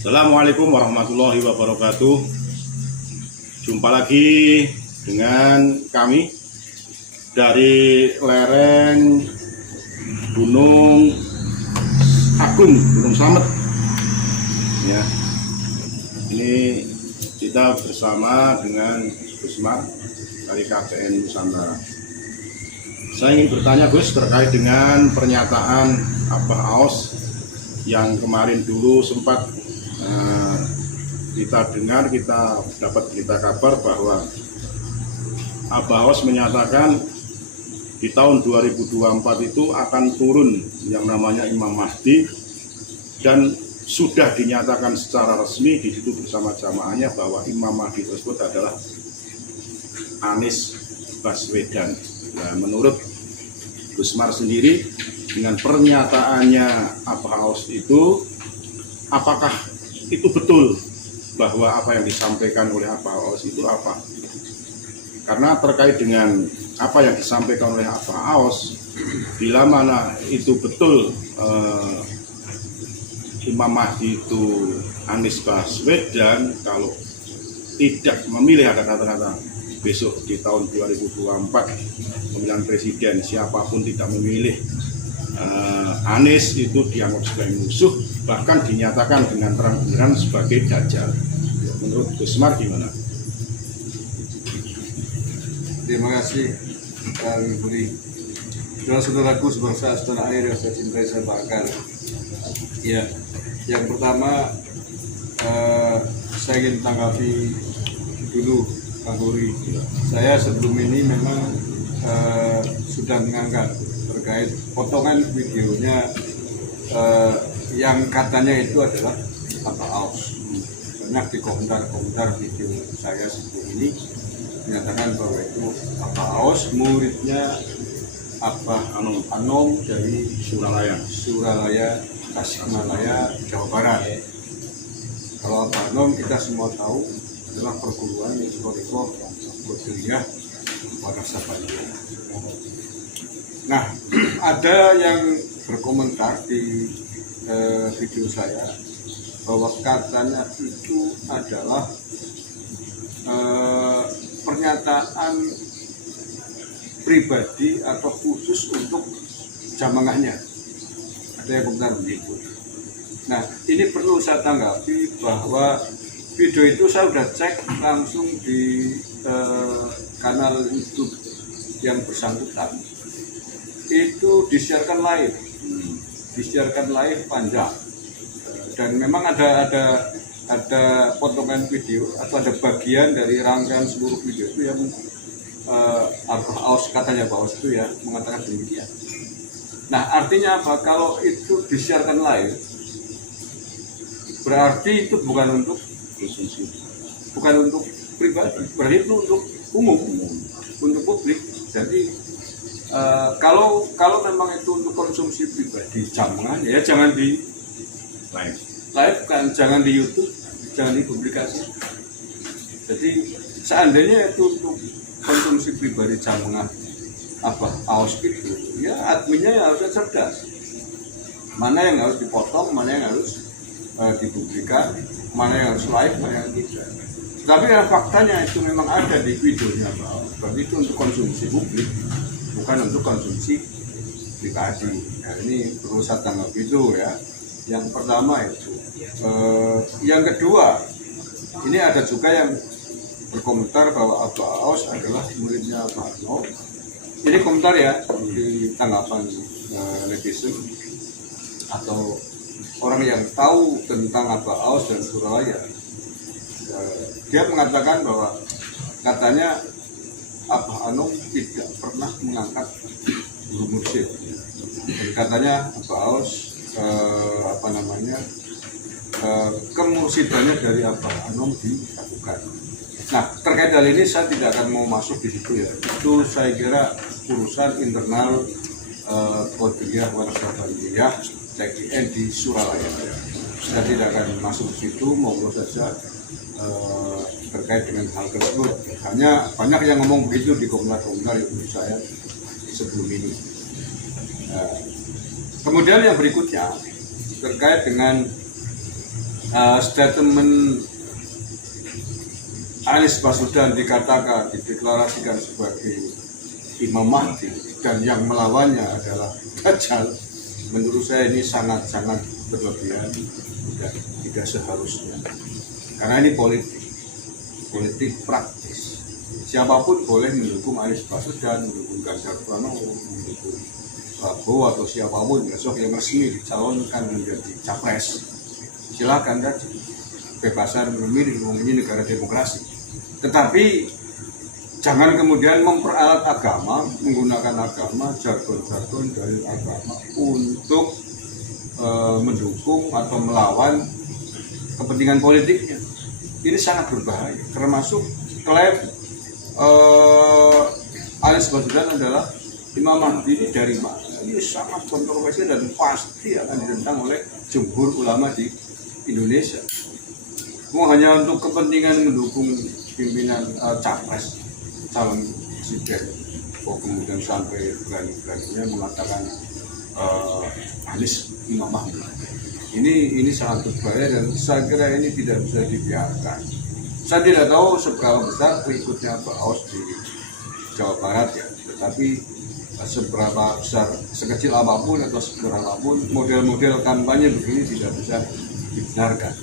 Assalamualaikum warahmatullahi wabarakatuh. Jumpa lagi dengan kami dari lereng Gunung Agung, Gunung Slamet. Ya, ini kita bersama dengan Gus Mar dari KPN Nusantara. Saya ingin bertanya Gus terkait dengan pernyataan Abah Aos yang kemarin dulu sempat kita dengar, kita dapat berita kabar bahwa Abah Aos menyatakan di tahun 2024 itu akan turun yang namanya Imam Mahdi, dan sudah dinyatakan secara resmi di situ bersama jamaahnya bahwa Imam Mahdi tersebut adalah Anies Baswedan. Nah, menurut Gus Mar sendiri dengan pernyataannya Abah Aos itu, apakah itu betul bahwa apa yang disampaikan oleh Abah Aos itu apa? Karena terkait dengan apa yang disampaikan oleh Abah Aos, bila mana itu betul Imam Mahdi itu Anies Baswedan, kalau tidak memilih, ada kata-kata besok di tahun 2024 pemilihan presiden, siapapun tidak memilih Anies itu dianggap sebagai musuh, bahkan dinyatakan dengan terang-terangan sebagai dajjal. Menurut Gus Mar gimana? Terima kasih Kang Budi. Saudara-saudaraku sebangsa setanah air yang saya cintai, saya banggakan. Ya, yang pertama saya ingin tanggapi dulu Kang Budi. Saya sebelum ini memang sudah mengangkat terkait potongan videonya yang katanya itu adalah Abah Aos. Banyak di komentar video saya sebelum ini menyatakan bahwa itu Abah Aos, muridnya Abah Anom dari Suralaya, Tasikmalaya, Jawa Barat. Kalau Abah Anom kita semua tahu adalah perguruan Torikoh Qadiriyah Wanasabandiyah. Nah, ada yang berkomentar di video saya bahwa katanya itu adalah pernyataan pribadi atau khusus untuk jamaahnya. Ada yang komentar begitu. Nah, ini perlu saya tanggapi bahwa video itu saya sudah cek langsung di kanal YouTube yang bersangkutan. Itu disiarkan live panjang, dan memang ada potongan video atau ada bagian dari rangkaian seluruh video itu yang Abah Aos, katanya Abah Aos itu ya mengatakan demikian. Nah, artinya apa? Kalau itu disiarkan live, berarti itu bukan untuk pribadi, berarti itu untuk umum, untuk publik. Jadi kalau memang itu untuk konsumsi pribadi jamaah, ya jangan di live kan, jangan di YouTube, jangan dipublikasi. Jadi seandainya itu untuk konsumsi pribadi jamaah Abah Aos itu, ya adminnya ya harusnya cerdas. Mana yang harus dipotong, mana yang harus dipublikasi, mana yang harus live, mana yang tidak. Tapi ya, faktanya itu memang ada di videonya Abah Aos. Berarti itu untuk konsumsi publik, bukan untuk konsumsi pribadi. Nah, ini perlu saya tanggap itu ya. Yang pertama itu. Yang kedua, ini ada juga yang berkomentar bahwa Abah Aos adalah muridnya Abah Anom. Ini komentar ya di tanggapan netizen atau orang yang tahu tentang Abah Aos dan Suralaya. Dia mengatakan bahwa katanya Abah Anom tidak pernah mengangkat guru mursyid. Dan katanya Abah Aos kemursidannya dari Abah Anom dilakukan. Nah, terkait hal ini saya tidak akan mau masuk di situ ya. Itu saya kira urusan internal Qadiriyah Wanasabandiyah TKN di Suralaya. Saya tidak akan masuk di situ, ngobrol saja terkait dengan hal tersebut. Hanya banyak yang ngomong begitu di komentar-komentar yang menurut saya sebelum ini. Kemudian yang berikutnya terkait dengan statement Anies Baswedan dideklarasikan sebagai Imam Mahdi dan yang melawannya adalah Dajjal, menurut saya ini sangat-sangat berlebihan dan tidak seharusnya. Karena ini politik praktis. Siapapun boleh mendukung Anies Baswedan, mendukung Ganjar Pranowo, mendukung Prabowo atau siapapun besok yang resmi dicalonkan menjadi capres. Silakan saja, kebebasan memilih, ini negara demokrasi. Tetapi jangan kemudian memperalat agama, menggunakan agama, jargon-jargon dari agama untuk mendukung atau melawan kepentingan politiknya. Ini sangat berbahaya, termasuk klaim Anies Baswedan adalah Imam Mahdi. Ini dari mana? Ini sangat kontroversial dan pasti akan ditentang oleh jumhur ulama di Indonesia. Hanya untuk kepentingan mendukung pimpinan capres calon presiden, kemudian sampai berani-beraninya mengatakan Anies Imam Mahdi. Ini sangat berbahaya dan saya kira ini tidak bisa dibiarkan. Saya tidak tahu seberapa besar pengikutnya Pak Aos di Jawa Barat ya, tetapi seberapa besar, sekecil apapun atau seberapapun model-model kampanye begini tidak bisa dibenarkan,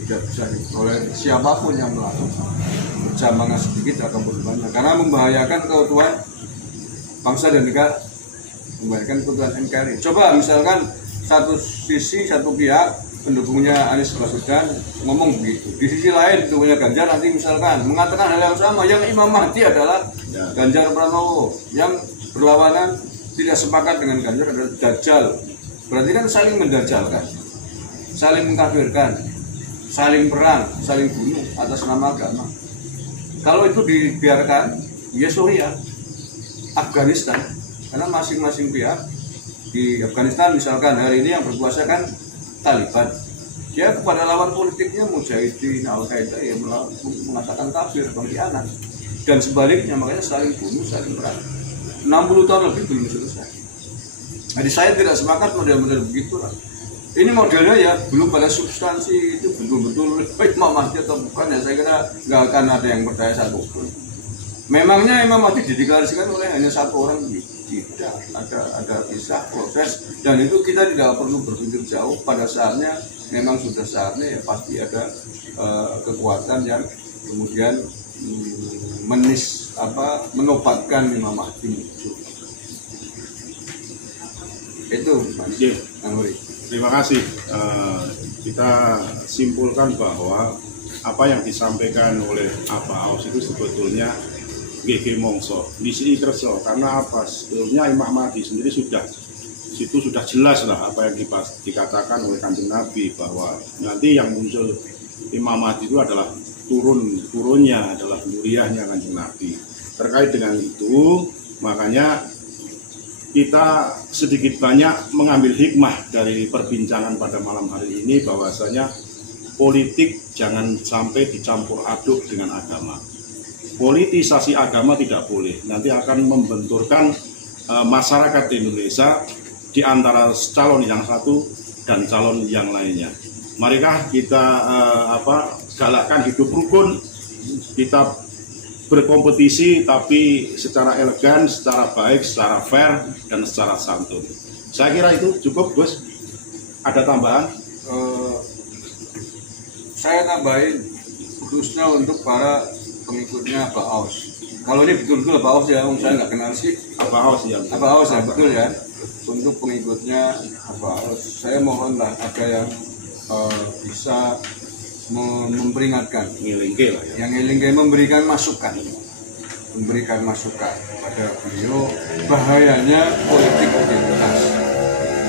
tidak bisa ditolerir siapapun yang melakukan, berjamaah sedikit atau banyak, karena membahayakan keutuhan bangsa dan negara, membahayakan keutuhan NKRI. Coba misalkan satu sisi, satu pihak pendukungnya Anies Baswedan ngomong begitu, di sisi lain pendukungnya Ganjar nanti misalkan mengatakan hal yang sama, yang Imam Mahdi adalah Ganjar Pranowo, yang berlawanan tidak sepakat dengan Ganjar adalah Dajjal. Berarti kan saling mendajjalkan, saling mengkafirkan, saling perang, saling bunuh atas nama agama. Kalau itu dibiarkan, ya Suriah, Afghanistan, karena masing-masing pihak di Afghanistan misalkan hari ini yang berkuasa kan Taliban, dia kepada lawan politiknya Mujahidin, Al-Qaeda yang mengatakan kafir, pengkhianat, dan sebaliknya, makanya saling bunuh, saling perang. 60 tahun lebih belum selesai. Jadi saya tidak sepakat model-model begitulah. Ini modelnya ya belum pada substansi, itu betul-betul Imam Mahdi atau bukan ya, saya kira nggak akan ada yang percaya satupun. Memangnya Imam Mahdi dideklarasikan oleh hanya satu orang? Tidak, ada kisah proses, dan itu kita tidak perlu berpikir jauh. Pada saatnya memang sudah saatnya ya pasti ada kekuatan yang kemudian menobatkan Imam Mahdi muncul. Itu Mas Nuri. Terima kasih. Kita simpulkan bahwa apa yang disampaikan oleh Pak Aos itu sebetulnya GG Mongso, Disi Kerso, karena apa? Sebetulnya Imam Mahdi sendiri sudah jelas lah apa yang dikatakan oleh Kanjeng Nabi, bahwa nanti yang muncul Imam Mahdi itu adalah turunnya adalah nuriyahnya Kanjeng Nabi. Terkait dengan itu, makanya kita sedikit banyak mengambil hikmah dari perbincangan pada malam hari ini, bahwasanya politik jangan sampai dicampur aduk dengan agama. Politisasi agama tidak boleh, nanti akan membenturkan masyarakat Indonesia di antara calon yang satu dan calon yang lainnya. Marikah kita galakkan hidup rukun, kita berkompetisi tapi secara elegan, secara baik, secara fair, dan secara santun. Saya kira itu cukup, Gus. Ada tambahan? Saya tambahin khususnya untuk para pengikutnya Pak Aos. Kalau ini betul-betul Pak Aos ya, saya nggak kenal sih. Pak Aos ya. Pak Aos ya, betul ya. Untuk pengikutnya Pak Aos, saya mohonlah ada yang bisa memperingatkan, Ngilingke lah ya. yang ngilingke memberikan masukan pada beliau, bahayanya politik identitas,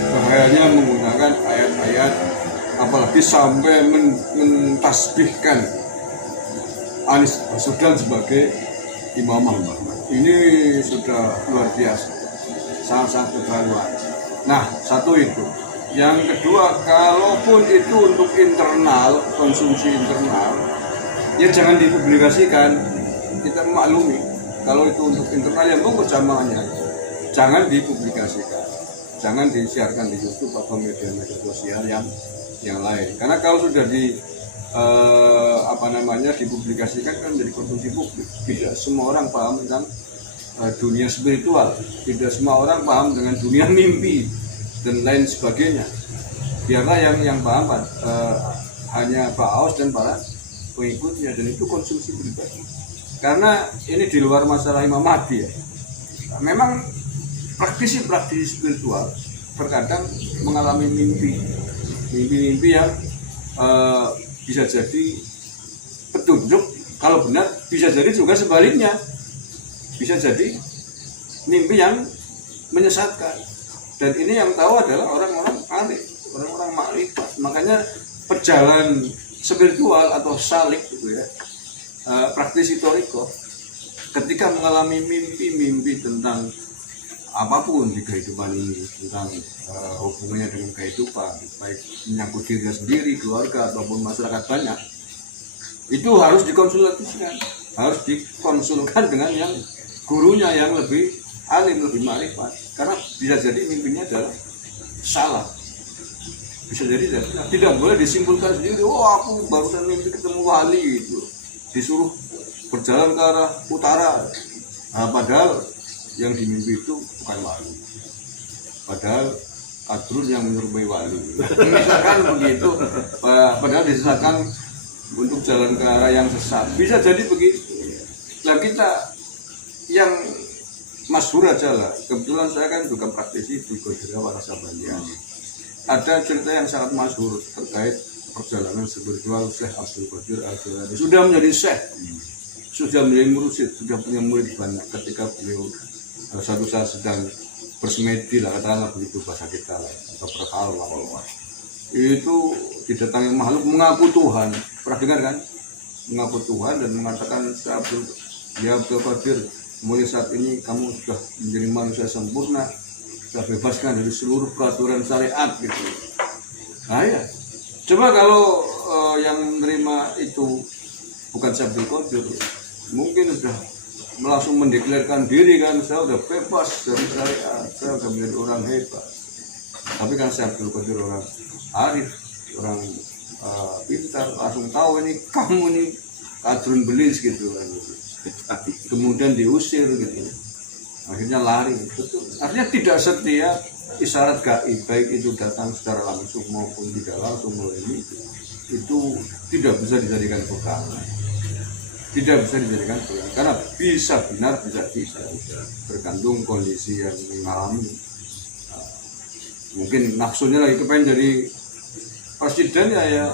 bahayanya menggunakan ayat-ayat, apalagi sampai mentasbihkan Anies Baswedan sebagai Imam Mahdi. Ini sudah luar biasa, sangat-sangat keterlaluan. Nah, satu itu. Yang kedua, kalaupun itu untuk internal, konsumsi internal, ya jangan dipublikasikan. Kita memaklumi, kalau itu untuk internal, yang mau berjamaahnya, jangan dipublikasikan, jangan disiarkan di YouTube atau media-media sosial yang yang lain. Karena kalau sudah dipublikasikan kan menjadi konsumsi publik. Tidak semua orang paham tentang dunia spiritual, tidak semua orang paham dengan dunia mimpi dan lain sebagainya. Biarlah yang paham hanya Pak Aos dan para pengikutnya, dan itu konsumsi pribadi. Karena ini di luar masalah Imam Mahdi ya. Memang praktisi spiritual terkadang mengalami mimpi yang bisa jadi petunjuk, kalau benar bisa jadi juga sebaliknya, bisa jadi mimpi yang menyesatkan, dan ini yang tahu adalah orang-orang alim, orang-orang makrifat. Makanya perjalanan spiritual atau salik gitu ya, praktisi thariqah ketika mengalami mimpi tentang apapun di kehidupan ini, tentang hubungannya dengan kehidupan, baik menyangkut dirinya sendiri, keluarga, ataupun masyarakat banyak, itu harus dikonsulkan dengan yang gurunya yang lebih alim, lebih makrifat. Karena bisa jadi mimpinya adalah salah, bisa jadi tidak boleh disimpulkan sendiri. Oh, aku barusan mimpi ketemu wali gitu, disuruh berjalan ke arah utara, padahal yang dimimpi itu bukan wali, padahal kadrun yang menyerupai wali. Misalkan begitu, padahal disesatkan untuk jalan ke arah yang sesat. Bisa jadi begitu. Nah, kita yang masyhur aja lah. Kebetulan saya kan juga praktisi di Qadria Warasabandian. Ada cerita yang sangat masyhur terkait perjalanan spiritual Syekh Abdul Qadir Al-Jilani. Sudah menjadi syekh, sudah menjadi mursyid, sudah punya murid banyak. Ketika beliau suatu saat sedang bersemedi lah, katakanlah begitu bahasa kita lah, atau berkhalwat, itu didatangi makhluk mengaku Tuhan. Pernah dengar kan? Mengaku Tuhan dan mengatakan, ya Abdul Qadir, mulai saat ini kamu sudah menjadi manusia sempurna, sudah bebaskan dari seluruh peraturan syariat gitu. Nah ya, coba kalau yang menerima itu bukan Abdul Qadir, mungkin sudah langsung mendeklarasikan diri kan, saya udah bebas dari syariat, saya udah menjadi orang hebat. Tapi kan saya Abdul Qadir orang arif, orang pintar, langsung tahu ini kamu ini kadrun belis gitu kan. Kemudian diusir gitu, akhirnya lari. Betul. Artinya tidak setiap isyarat gaib, baik itu datang secara langsung maupun tidak langsung melalui itu tidak bisa dijadikan pegangan. Tidak bisa dijadikan pegangan, karena bisa benar, bisa tidak, tergantung kondisi yang mengalami. Mungkin nafsunya lagi kepengen jadi presiden ya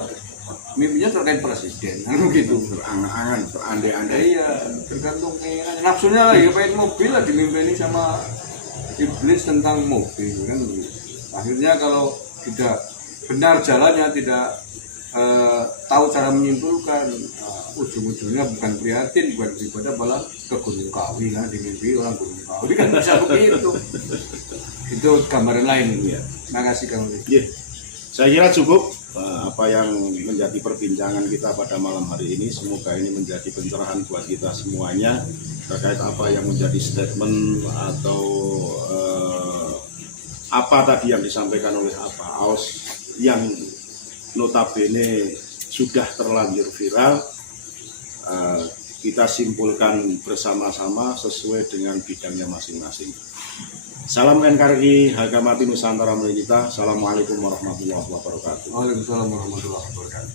mimpinya terkait presiden, gitu. Berangan-angan, berandai-andai. Iya, tergantung keinginan. Nafsunya lagi kepengen mobil lah, dimimpini sama iblis tentang mobil kan. Akhirnya kalau tidak benar jalannya, tidak tahu cara menyimpulkan, ujung-ujungnya bukan prihatin, bukan beribadah, malah ke Gunung Kawi kan, dimimpi orang Gunung Kawi kan, bisa begitu. Itu gambaran lain ya. Makasih kamu. Yeah. Saya kira cukup apa yang menjadi perbincangan kita pada malam hari ini. Semoga ini menjadi pencerahan buat kita semuanya terkait apa yang menjadi statement atau apa tadi yang disampaikan oleh Pak Aos yang notabene sudah terlanjur viral. Kita simpulkan bersama-sama sesuai dengan bidangnya masing-masing. Salam NKRI Harga Mati Nusantara Milik Kita. Assalamualaikum warahmatullahi wabarakatuh. Waalaikumsalam warahmatullahi wabarakatuh.